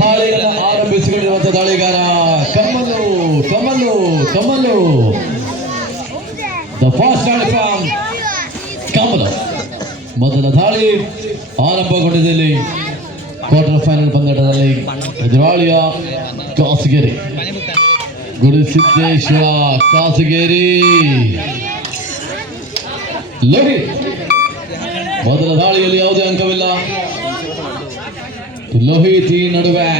ದಾಳಿಯನ್ನು ಆರಂಭಿಸಿಕೊಂಡಿರುವಂತಹ ದಾಳಿಗಾರ. Kamal Kamal Kamal the fast from Kamal ಮೊದಲ ದಾಳಿ ಆರಂಭಗೊಂಡಿದೆ ಕ್ವಾರ್ಟರ್ ಫೈನಲ್ ಪಂದ್ಯದಲ್ಲಿ ಎದುರಾಳಿಯ ಕಾಸಗೇರಿ. ಗುರುಸಿದ್ದೇಶ್ವರ ಕಾಸಗೇರಿ. ಲೋಹಿತ್ ಮೊದಲ ದಾಳಿಯಲ್ಲಿ ಯಾವುದೇ ಅಂಕವಿಲ್ಲ. ಲೋಹಿತ್ ನಡುವೆ.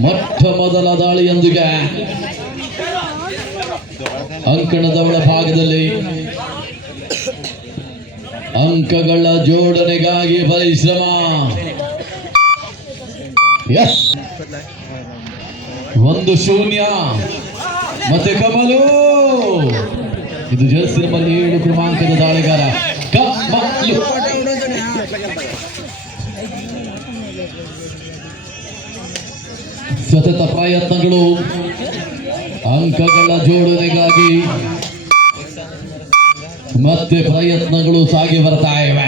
ಮೊಟ್ಟ ಮೊದಲ ದಾಳಿಯೊಂದಿಗೆ ಅಂಕಣದ ಒಳಭಾಗದಲ್ಲಿ ಅಂಕಗಳ ಜೋಡಣೆಗಾಗಿ ಪರಿಶ್ರಮ. ಎಸ್ ಒಂದು ಶೂನ್ಯ. ಮತ್ತೆ ಕಮಲು. ಇದು ಜರ್ಸಿ ಏಳು ಕ್ರಮಾಂಕದ ದಾಳಿಗಾರ. ಕಮಲು. ಸತತ ಪ್ರಯತ್ನಗಳು ಅಂಕಗಳ ಜೋಡಣೆಗಾಗಿ ಮತ್ತೆ ಪ್ರಯತ್ನಗಳು ಸಾಗಿ ಬರ್ತಾ ಇವೆ.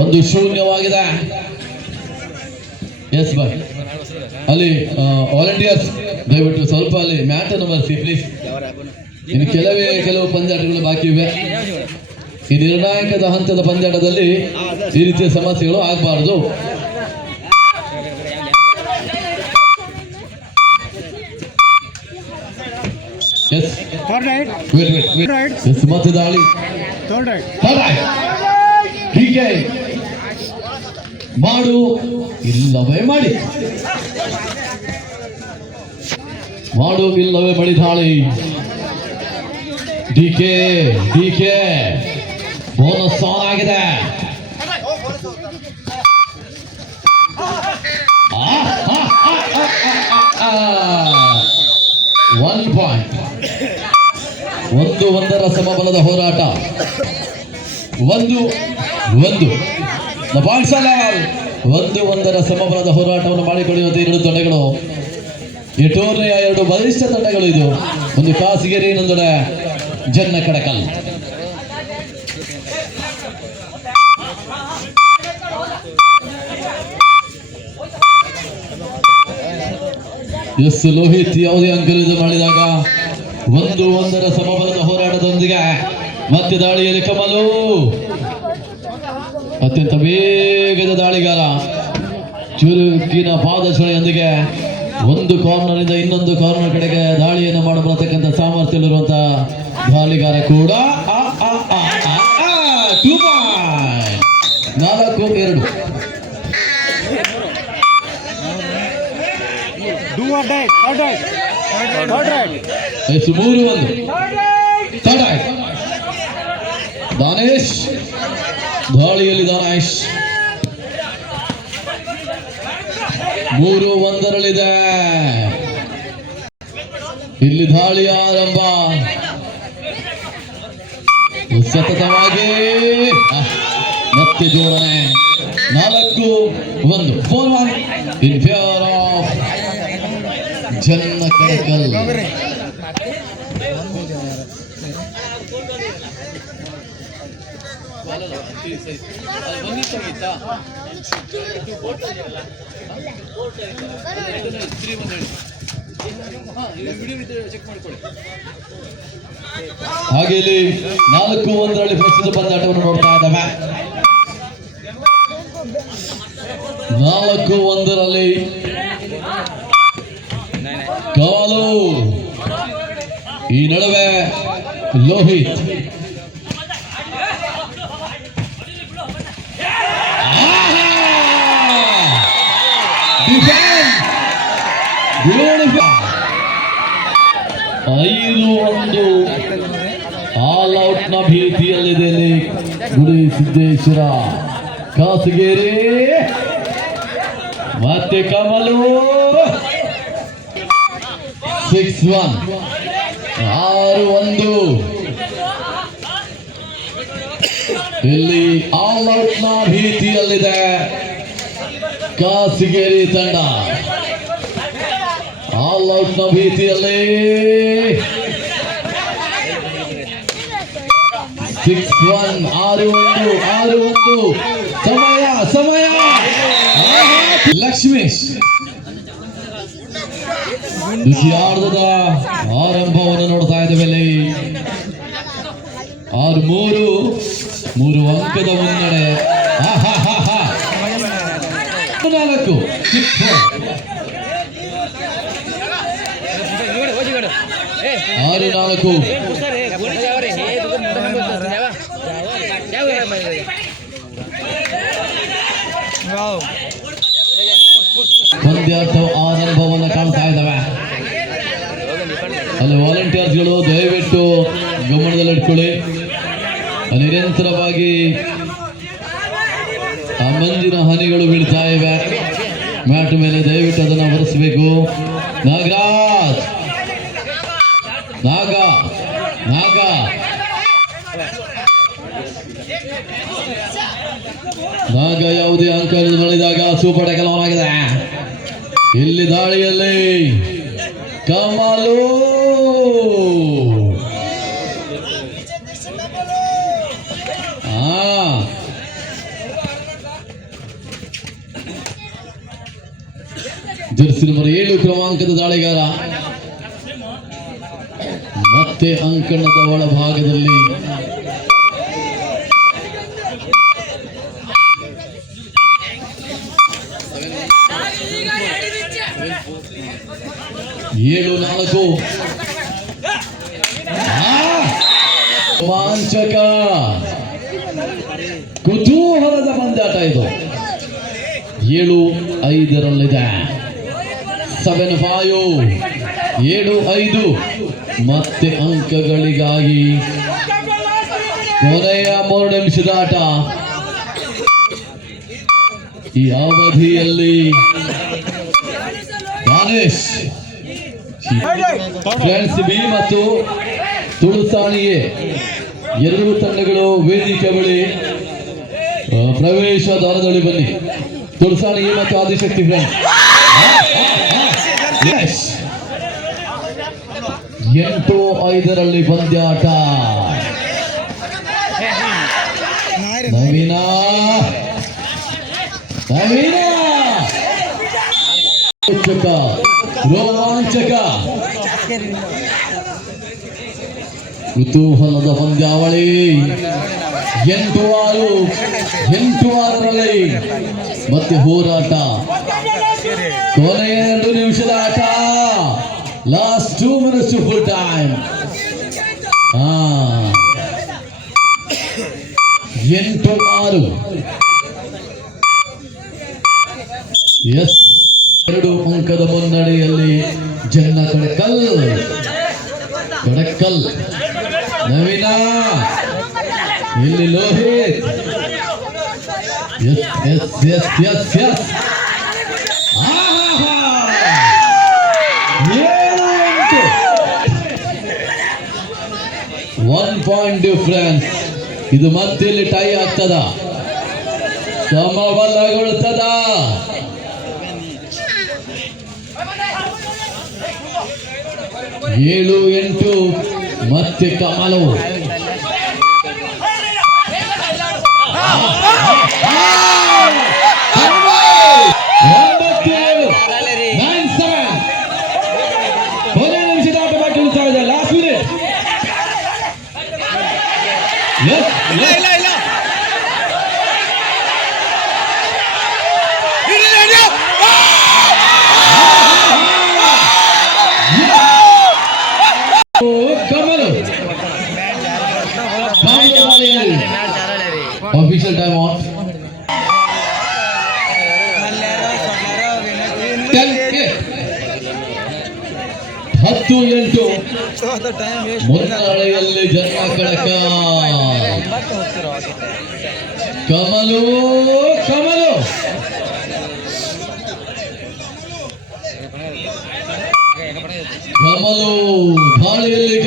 ಒಂದು ಶೂನ್ಯವಾಗಿದೆ. ಎಸ್ ಬಾಯ್ ಅಲ್ಲಿ ವಾಲಂಟಿಯರ್ಸ್ ದಯವಿಟ್ಟು ಸ್ವಲ್ಪ ಅಲ್ಲಿ ಮ್ಯಾಟ್ ಅನ್ನು ಬರ್ಸಿ ಪ್ಲೀಸ್ ಇನ್ನು ಕೆಲವೇ, ಕೆಲವು ಪಂದ್ಯಾಟಗಳು ಬಾಕಿ ಇವೆ. ಈ ನಿರ್ಣಾಯಕದ ಹಂತದ ಪಂದ್ಯಾಟದಲ್ಲಿ ಈ ರೀತಿಯ ಸಮಸ್ಯೆಗಳು ಆಗಬಾರದು yes Third right, wait wait wait right, yes ಮತ್ತೆ ದಾಳಿ third right. ಹೀಗೆ ಮಾಡು. ಇಲ್ಲವೇ ಮಾಡಿ. ಮಾಡು ಇಲ್ಲವೇ ಬಳಿ ದಾಳಿ D K D K bonus on ಆಗಿದೆ ಒನ್ ಪಾಯಿಂಟ್ ಒಂದು ಒಂದರ ಸಮಬಲದ ಹೋರಾಟ. ಒಂದು ಒಂದು. ಒಂದು ಒಂದರ ಸಮಬಲದ ಹೋರಾಟವನ್ನು ಮಾಡಿಕೊಳ್ಳುವಂತ ಎರಡು ತಂಡಗಳು. ಈ ಟೂರ್ನಿಯ ಎರಡು ಬಲಿಷ್ಠ ತಂಡಗಳು ಇದು. ಒಂದು ಕಾಸಿಗೆರೆ ಇನ್ನೊಂದೊಡೆ ಜನ್ನ ಕಡಕಲ್. ಎಸ್, ಲೋಹಿತ್, ಯಾವುದೇ ಅಂಕಲಿಂದ ಮಾಡಿದಾಗ ಒಂದು ಒಂದರ ಸಮಬಲದ ಹೋರಾಟದೊಂದಿಗೆ ಮತ್ತೆ ದಾಳಿಯಲ್ಲಿ ಕಮಲು ಅತ್ಯಂತ ವೇಗದ ದಾಳಿಗಾರ ಚುರುಕಿನ ಪಾದರ್ಶನೆಯೊಂದಿಗೆ ಒಂದು ಕಾರ್ನರ್ ಇಂದ ಇನ್ನೊಂದು ಕಾರ್ನರ್ ಕಡೆಗೆ ದಾಳಿಯನ್ನು ಮಾಡಬರತಕ್ಕಂಥ ಸಾಮರ್ಥ್ಯವಿರುವಂತ ದಾಳಿಗಾರ ಕೂಡ. ನಾಲ್ಕು, ಎರಡು. ಎಷ್ಟು ಮೂರು ಒಂದು. ದಾನೇಶ್ ದಾಳಿಯಲ್ಲಿ ದಾನೇಶ್ ಮೂರು ಒಂದರಲ್ಲಿದೆ. ಇಲ್ಲಿ ದಾಳಿ ಆರಂಭ. ಸತತವಾಗಿ. ಮತ್ತೆ ಜೋಡಣೆ. ನಾಲ್ಕು ಒಂದು. ಫೋರ್ ಒನ್ ಹಾಗೆ ಇಲ್ಲಿ ನಾಲ್ಕು ಒಂದರಲ್ಲಿ ಪ್ರಸ್ತುತ ಪಂದ್ಯಾಟವನ್ನು ನೋಡ್ತಾ ಇದ್ದಾವೆ. ನಾಲ್ಕು ಒಂದರಲ್ಲಿ ಕಾಲು ಈ ನಡುವೆ ಲೋಹಿತ್. ಐದು ಒಂದು. ಆಲ್ ಔಟ್ನ ಭೀತಿಯಲ್ಲಿದೆ ಗುಡಿ ಸಿದ್ದೇಶ್ವರ. ಕಾಸಗೇರಿ. ಮತ್ತೆ ಕಮಲು ಸಿಕ್ಸ್ ಒನ್. ಆರು ಒಂದು. ಇಲ್ಲಿ ಆಲ್ ಔಟ್ನ ಭೀತಿಯಲ್ಲಿದೆ. ಕಾಸಿಗೇರಿ ತಂಡ. ಆಲ್ ಔಟ್ನ ಭೀತಿಯಲ್ಲಿ. ಸಿಕ್ಸ್ ಒನ್, ಆರು ಒಂದು ಆರು ಒಂದು. ಸಮಯ ಸಮಯ. ಲಕ್ಷ್ಮೀಶ್. ದ್ವಿತೀಯಾರ್ಧದ ಆರಂಭವನ್ನು ನೋಡ್ತಾ ಇದ್ದೇವೆ ಆರು ಮೂರು ಮೂರು ಅಂಕದ ಮುನ್ನಡೆ ಆಹಾಹಾಹಾ. ನಾಲ್ಕು ಚಿಕ್ಕ ಆರು ನಾಲ್ಕು ಪಂದ್ಯಾಟ ಆರಂಭವನ್ನು ಕಾಣ್ತಾ ಇದ್ದಾವೆ ಅಲ್ಲಿ ವಾಲಂಟಿಯರ್ಸ್ಗಳು ದಯವಿಟ್ಟು ಗಮನದಲ್ಲಿಟ್ಕೊಳ್ಳಿ ನಿರಂತರವಾಗಿ ಆ ಮಂಜಿನ ಹನಿಗಳು ಬೀಳ್ತಾ ಇವೆ. ಮ್ಯಾಟ್ ಮೇಲೆ ದಯವಿಟ್ಟು ಅದನ್ನು ಒರೆಸಬೇಕು. ನಾಗರಾಜ್! ನಾಗ! ನಾಗ! ನಾಗ ಯಾವುದೇ ಅಂಕ ನಡೆದಾಗ ಸೂಪರ್ ಕೆಲವನಾಗಿದೆ ಇಲ್ಲಿ ದಾಳಿಯಲ್ಲಿ ಕಮಲು ಜರ್ಸಿ ನಂಬರ್ ಏಳು ಕ್ರಮಾಂಕದ ದಾಳಿಗಾರ. ಮತ್ತೆ ಅಂಕಣದ ಒಳಭಾಗದಲ್ಲಿ ಏಳು ನಾಲ್ಕು ಆ! ರೋಮಾಂಚಕ ಕುತೂಹಲದ ಪಂದ್ಯಾಟ ಇದು ಏಳು ಐದರಲ್ಲಿದೆ. ಸೆವೆನ್ ಫೈವ್ ಏಳು ಐದು. ಮತ್ತೆ ಅಂಕಗಳಿಗಾಗಿ ಕೊನೆಯ ಮೂರು ನಿಮಿಷದ ಆಟ. ಈ ಅವಧಿಯಲ್ಲಿ ದಾನೇಶ್, ಫ್ರೆಂಡ್ಸ್ ಬಿ ಮತ್ತು ತುಳುಸಾಣಿಗೆ ಎರಡು ತಂಡಗಳು ವೇದಿಕೆ ಬಳಿ ಪ್ರವೇಶ ದಾರದಲ್ಲಿ ಬನ್ನಿ. ತುಳುಸಾಣಿಗೆ ಮತ್ತು ಆದಿಶಕ್ತಿ ಫ್ರೆಂಡ್ಸ್. ಎಂಟು ಐದರಲ್ಲಿ ಪಂದ್ಯಾಟ ನವೀನ. ನವೀನ. ರೋಮಾಂಚಕ. ಕುತೂಹಲದ ಪಂದ್ಯಾವಳಿ. ಎಂಟು ಆರು. ಎಂಟು ಆರರಲ್ಲಿ. ಮತ್ತೆ ಹೋರಾಟ. ಕೊನೆಯ ಎರಡು ನಿಮಿಷದ ಆಟ. Last two minutes to full time ಎಂಟು ಆರು. ಎಸ್. ಎರಡು ಅಂಕದ ಮುನ್ನಡೆಯಲ್ಲಿ ಜನ್ನ ಕಡಕಲ್. ಕಡಕಲ್. ನವೀನ. ಇಲ್ಲಿ Lohith. Yes yes yes yes yes one point difference ಇದು ಮತ್ತೆ ಇಲ್ಲಿ ಟೈ ಆಗ್ತದ ಸಮಬಲಗೊಳ್ತದ ಏಳು ಎಂಟು. ಮತ್ತೆ ಕಮಲು ಕಮಲು ಅಫಿಷಿಯಲ್ ಟೈಮ್ ಔಟ್ ಹತ್ತು ಎಂಟು ಮುನ್ನಡೆಯಲ್ಲಿ ಜನ್ಮ ಕಳಕ ಕಮಲು ಕಮಲು ಕಮಲು ಬಾಳೆಯಲ್ಲಿ